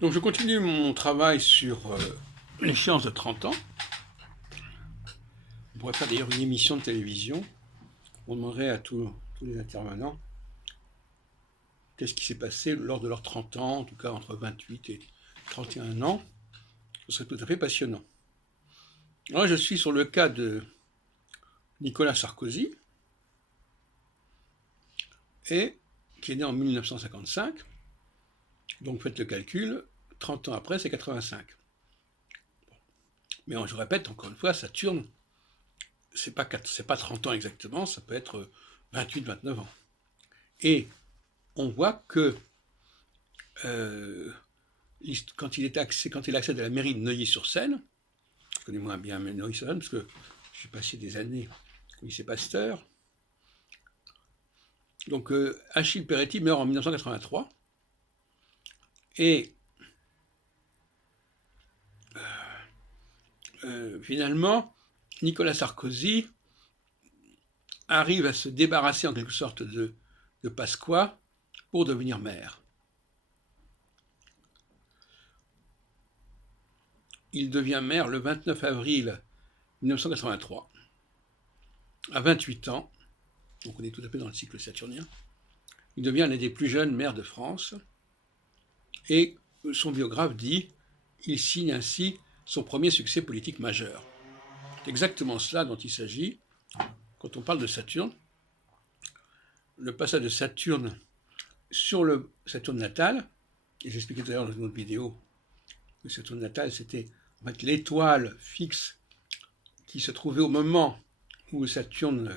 Donc je continue mon travail sur l'échéance de 30 ans. On pourrait faire d'ailleurs une émission de télévision. On demanderait à tous les intervenants qu'est-ce qui s'est passé lors de leurs 30 ans, en tout cas entre 28 et 31 ans. Ce serait tout à fait passionnant. Alors je suis sur le cas de Nicolas Sarkozy, et qui est né en 1955. Donc faites le calcul, 30 ans après, c'est 85. Mais je répète encore une fois, Saturne, c'est pas 30 ans exactement, ça peut être 28, 29 ans. Et on voit que quand il accède à la mairie de Neuilly-sur-Seine, je connais moins bien Neuilly-sur-Seine parce que j'ai passé des années au lycée Pasteur. Donc Achille Peretti meurt en 1983 et finalement Nicolas Sarkozy arrive à se débarrasser en quelque sorte de Pasqua pour devenir maire. Il devient maire le 29 avril 1983, à 28 ans, donc on est tout à fait dans le cycle saturnien. Il devient l'un des plus jeunes maires de France, et son biographe dit qu'il signe ainsi son premier succès politique majeur. C'est exactement cela dont il s'agit quand on parle de Saturne. Le passage de Saturne sur le Saturne natal, et j'expliquais tout à l'heure dans une autre vidéo, le Saturne natal, c'était en fait l'étoile fixe qui se trouvait au moment où Saturne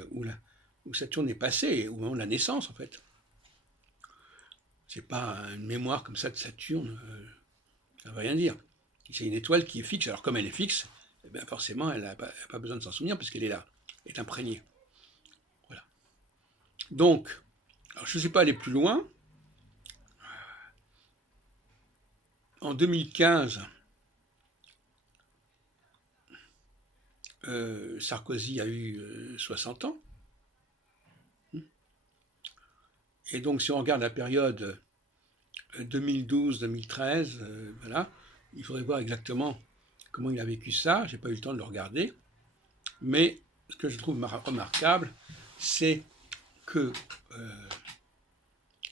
est passé, au moment de la naissance en fait. C'est pas une mémoire comme ça de Saturne, ça ne veut rien dire. C'est une étoile qui est fixe. Alors comme elle est fixe, eh bien forcément elle n'a pas besoin de s'en souvenir puisqu'elle est là, elle est imprégnée. Voilà. Donc, alors je ne suis pas allé plus loin. En 2015, Sarkozy a eu 60 ans. Et donc si on regarde la période 2012-2013, voilà, il faudrait voir exactement comment il a vécu ça. Je n'ai pas eu le temps de le regarder. Mais ce que je trouve remarquable, c'est que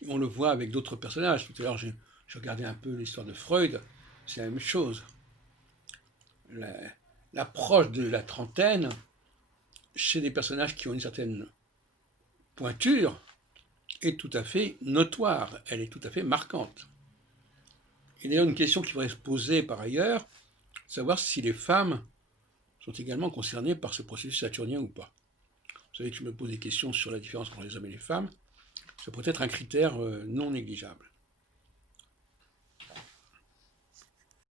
on le voit avec d'autres personnages. Tout à l'heure, je regardais un peu l'histoire de Freud, c'est la même chose. L'approche de la trentaine, chez des personnages qui ont une certaine pointure, est tout à fait notoire, elle est tout à fait marquante. Et d'ailleurs, une question qui pourrait se poser par ailleurs, savoir si les femmes sont également concernées par ce processus saturnien ou pas. Vous savez que je me pose des questions sur la différence entre les hommes et les femmes. Ça peut être un critère non négligeable.